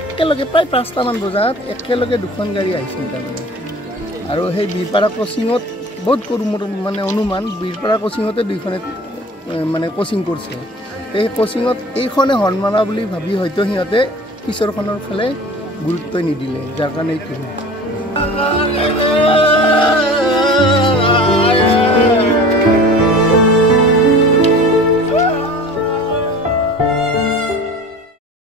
একেলগে প্ৰায় ৫টামান বজাত একেলগে দুখন গাড়ী আহিছিল তাৰমানে আৰু সেই বীৰপাৰা কোচিঙত বহুত কৰো মানে অনুমান বীৰপাৰা কোচিঙতে দুইখনে মানে কোচিং কৰিছে এই কোচিঙত এইখনে হৰ্ণ মাৰা বুলি ভাবি হয়তো সিহঁতে পিছৰখনৰ ফালে গুৰুত্ব নিদিলে যাৰ কাৰণে